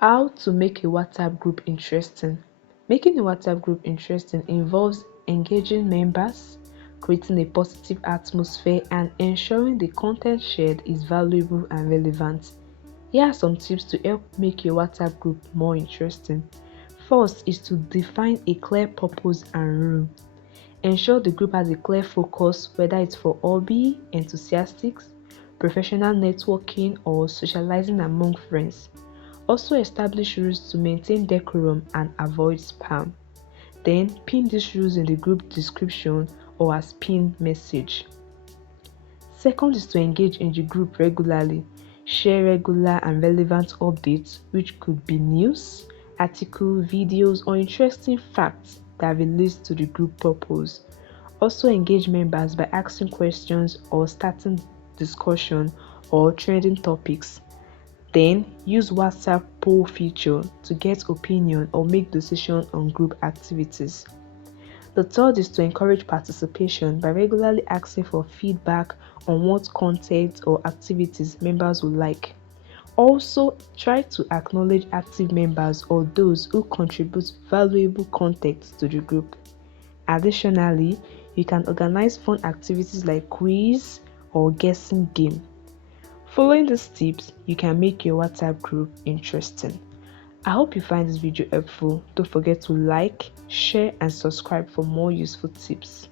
How to make a WhatsApp group interesting. Making a WhatsApp group interesting involves engaging members, creating a positive atmosphere, and ensuring the content shared is valuable and relevant. Here are some tips to help make your WhatsApp group more interesting. First is to define a clear purpose and rule. Ensure the group has a clear focus, whether it's for hobby, enthusiastics, professional networking, or socializing among friends. Also establish rules to maintain decorum and avoid spam. Then pin these rules in the group description or as pinned message. Second is to engage in the group regularly. Share regular and relevant updates, which could be news, articles, videos, or interesting facts that relates to the group purpose. Also engage members by asking questions or starting discussion or trending topics. Then use WhatsApp poll feature to get opinion or make decisions on group activities. The third is to encourage participation by regularly asking for feedback on what content or activities members would like. Also, try to acknowledge active members or those who contribute valuable content to the group. Additionally, you can organize fun activities like quiz or guessing game. Following these tips, you can make your WhatsApp group interesting. I hope you find this video helpful. Don't forget to like, share, and subscribe for more useful tips.